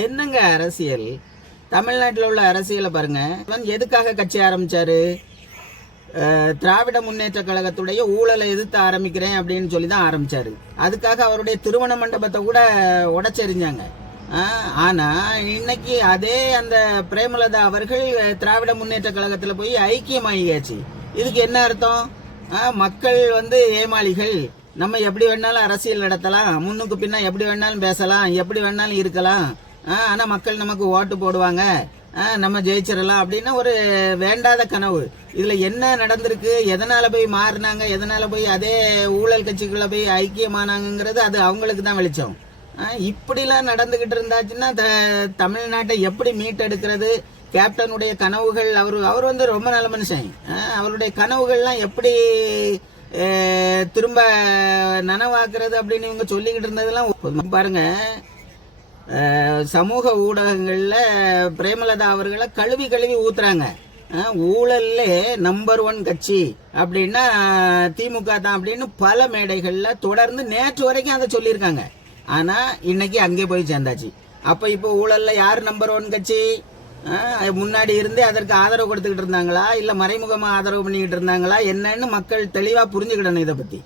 என்னங்க அரசியல்? தமிழ்நாட்டில் உள்ள அரசியலை பாருங்க. எதுக்காக கட்சி ஆரம்பிச்சாரு? திராவிட முன்னேற்ற கழகத்துடைய ஊழலை எதிர்த்து ஆரம்பிக்கிறேன் அப்படின்னு சொல்லி தான் ஆரம்பிச்சாரு. அதுக்காக அவருடைய திருமண மண்டபத்தை கூட உடைச்செறிஞ்சாங்க. ஆனா இன்னைக்கு அதே அந்த பிரேமலதா அவர்கள் திராவிட முன்னேற்ற கழகத்தில் போய் ஐக்கியமாகியாச்சு. இதுக்கு என்ன அர்த்தம்? மக்கள் ஏமாளிகள், நம்ம எப்படி வேணாலும் அரசியல் நடத்தலாம், முன்னுக்கு பின்னா எப்படி வேணாலும் பேசலாம், எப்படி வேணாலும் இருக்கலாம், ஆனா மக்கள் நமக்கு ஓட்டு போடுவாங்க, நம்ம ஜெயிச்சிடலாம் அப்படின்னு ஒரு வேண்டாத கனவு. இதுல என்ன நடந்திருக்கு, எதனால போய் மாறினாங்க, எதனால போய் அதே ஊழல் கட்சிக்குள்ள போய் ஐக்கியமானாங்கிறது அது அவங்களுக்கு தான் வெளிச்சம். இப்படிலாம் நடந்துகிட்டு இருந்தாச்சுன்னா தமிழ்நாட்டை எப்படி மீட்டெடுக்கிறது? கேப்டனுடைய கனவுகள், அவர் ரொம்ப நல்ல மனுஷன். அவருடைய கனவுகள்லாம் எப்படி திரும்ப நனவாக்குறது அப்படின்னு இவங்க சொல்லிக்கிட்டு இருந்ததெல்லாம் பாருங்க. சமூக ஊடகங்கள்ல பிரேமலதா அவர்களை கழுவி ஊத்துறாங்க. ஊழல்ல நம்பர் 1 கட்சி அப்படின்னா திமுக தான் அப்படின்னு பல மேடைகள்ல தொடர்ந்து நேற்று வரைக்கும் அதை சொல்லியிருக்காங்க. ஆனா இன்னைக்கு அங்கே போய் சேர்ந்தாச்சு. அப்ப இப்போ ஊழல்ல யார் நம்பர் 1 கட்சி? முன்னாடி இருந்தே அதற்கு ஆதரவு கொடுத்துக்கிட்டு இருந்தாங்களா, இல்ல மறைமுகமா ஆதரவு பண்ணிக்கிட்டு இருந்தாங்களா என்னன்னு மக்கள் தெளிவா புரிஞ்சுக்கிடணும் இதை பத்தி.